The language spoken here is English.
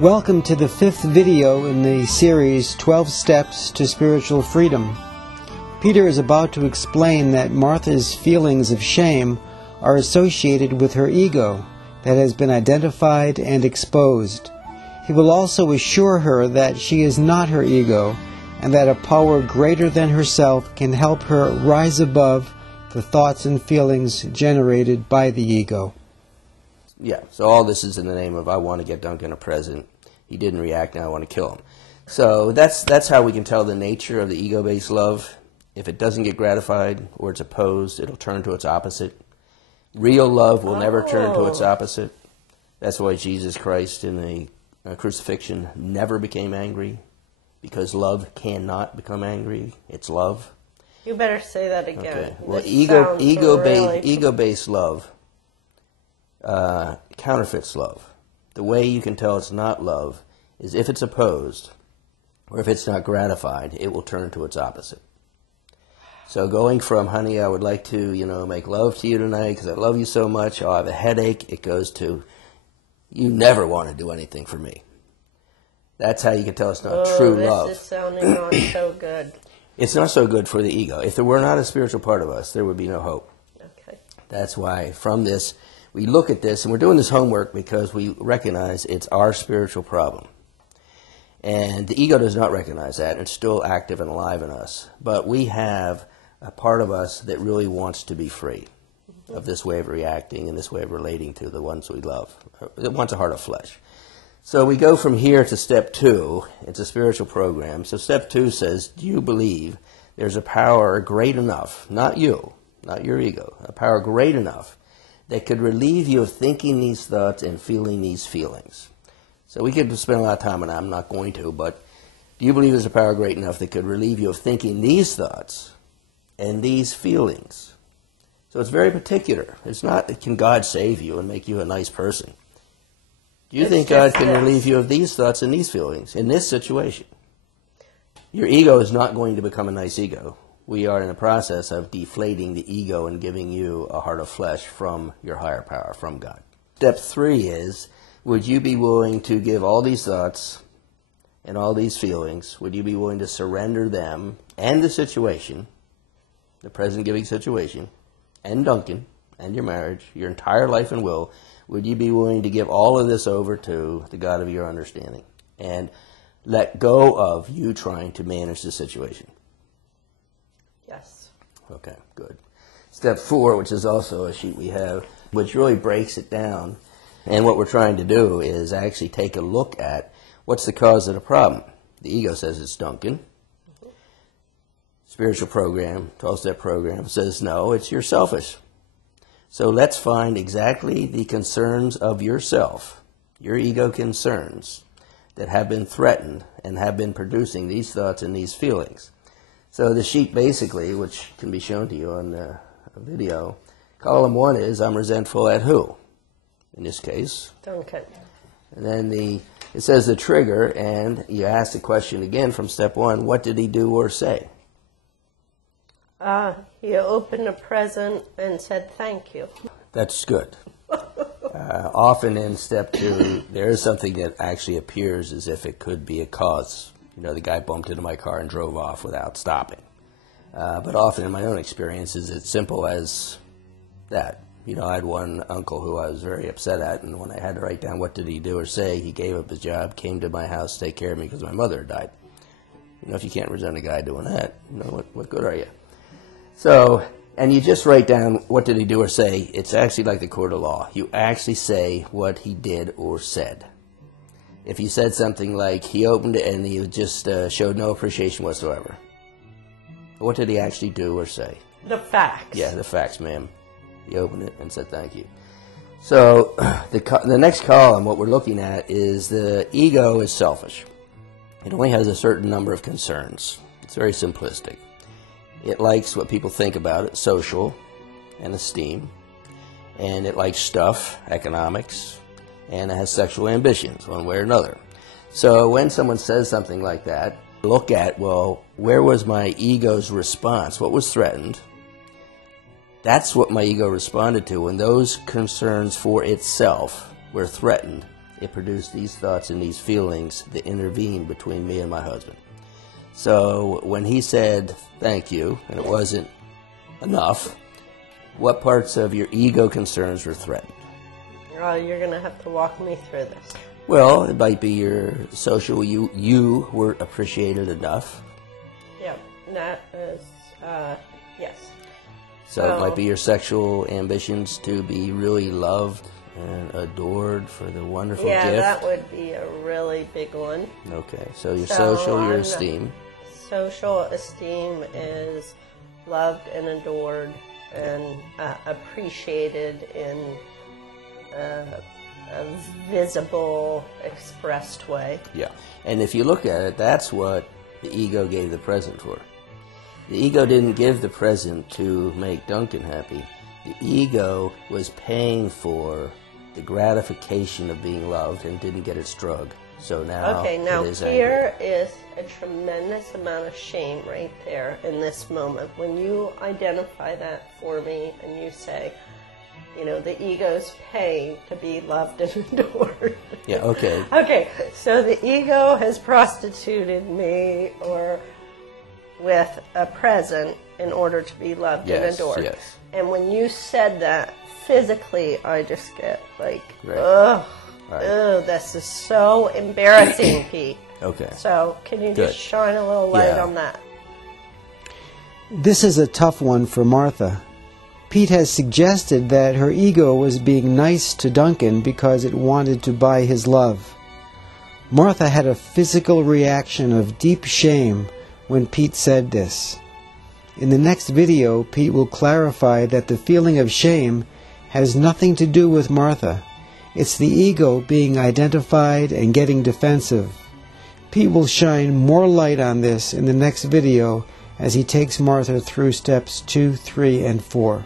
Welcome to the 5th video in the series 12 Steps to Spiritual Freedom. Peter is about to explain that Martha's feelings of shame are associated with her ego that has been identified and exposed. He will also assure her that she is not her ego and that a power greater than herself can help her rise above the thoughts and feelings generated by the ego. Yeah, so all this is in the name of I want to get Duncan a present. He didn't react, now I want to kill him. So that's how we can tell the nature of the ego-based love. If it doesn't get gratified or it's opposed, it'll turn to its opposite. Real love will never turn to its opposite. That's why Jesus Christ in the crucifixion never became angry, because love cannot become angry. It's love. You better say that again. Okay. Well, ego-based ego-based love counterfeits love. The way you can tell it's not love is if it's opposed or if it's not gratified, it will turn to its opposite. So going from, honey, I would like to, make love to you tonight because I love you so much, I'll have a headache, it goes to, you never want to do anything for me. That's how you can tell it's not true love. This is sounding not so good. It's not so good for the ego. If there were not a spiritual part of us, there would be no hope. Okay. That's why from this, we look at this, and we're doing this homework because we recognize it's our spiritual problem. And the ego does not recognize that. It's still active and alive in us. But we have a part of us that really wants to be free of this way of reacting and this way of relating to the ones we love. It wants a heart of flesh. So we go from here to step 2. It's a spiritual program. So step 2 says, do you believe there's a power great enough, not you, not your ego, a power great enough that could relieve you of thinking these thoughts and feeling these feelings? So we could spend a lot of time on it. I'm not going to, but do you believe there's a power great enough that could relieve you of thinking these thoughts and these feelings? So it's very particular. It's not, can God save you and make you a nice person? Do you think God can relieve you of these thoughts and these feelings in this situation? Your ego is not going to become a nice ego. We are in the process of deflating the ego and giving you a heart of flesh from your higher power, from God. Step 3 is, would you be willing to give all these thoughts and all these feelings, would you be willing to surrender them and the situation, the present giving situation, and Duncan, and your marriage, your entire life and will, would you be willing to give all of this over to the God of your understanding and let go of you trying to manage the situation? Yes. Okay, good. Step 4, which is also a sheet we have, which really breaks it down. And what we're trying to do is actually take a look at what's the cause of the problem. The ego says it's Duncan. Spiritual program, 12-step program, says no, it's you're selfish. So let's find exactly the concerns of yourself, your ego concerns, that have been threatened and have been producing these thoughts and these feelings. So the sheet basically, which can be shown to you on the video, column 1 is I'm resentful at who? In this case. Duncan. And then it says the trigger, and you ask the question again from step 1, what did he do or say? He opened a present and said thank you. That's good. Often in step 2, there is something that actually appears as if it could be a cause. The guy bumped into my car and drove off without stopping. But often in my own experiences, it's simple as that. I had one uncle who I was very upset at, and when I had to write down what did he do or say, he gave up his job, came to my house to take care of me because my mother had died. If you can't resent a guy doing that, what good are you? So, and you just write down what did he do or say. It's actually like the court of law. You actually say what he did or said. If you said something like he opened it and he just showed no appreciation whatsoever, what did he actually do or say? The facts. Yeah, the facts, ma'am. He opened it and said thank you. So the next column, what we're looking at is the ego is selfish. It only has a certain number of concerns. It's very simplistic. It likes what people think about it, social and esteem. And it likes stuff, economics, and it has sexual ambitions, one way or another. So when someone says something like that, look at, well, where was my ego's response? What was threatened? That's what my ego responded to when those concerns for itself were threatened. it produced these thoughts and these feelings that intervened between me and my husband. So when he said thank you, and it wasn't enough, what parts of your ego concerns were threatened? Oh, you're going to have to walk me through this. Well, it might be your social, you weren't appreciated enough. Yeah, that is, yes. So it might be your sexual ambitions to be really loved and adored for the wonderful gift. Yeah, that would be a really big one. Okay, so your social, your esteem. Social esteem is loved and adored and appreciated in a visible, expressed way. Yeah, and if you look at it, that's what the ego gave the present for. The ego didn't give the present to make Duncan happy. The ego was paying for the gratification of being loved and didn't get its drug. So now okay, now it is here angry. is a tremendous amount of shame right there in this moment. When you identify that for me and you say, you know, the ego's paying to be loved and adored. Yeah, okay. Okay, so the ego has prostituted me or with a present in order to be loved and adored. Yes. And when you said that, physically, I just get like, Right. ugh, Right. ugh, this is so embarrassing, Pete. Okay. So can you Good. just shine a little light Yeah. on that? This is a tough one for Martha. Pete has suggested that her ego was being nice to Duncan because it wanted to buy his love. Martha had a physical reaction of deep shame when Pete said this. In the next video, Pete will clarify that the feeling of shame has nothing to do with Martha. It's the ego being identified and getting defensive. Pete will shine more light on this in the next video as he takes Martha through steps 2, 3, and 4.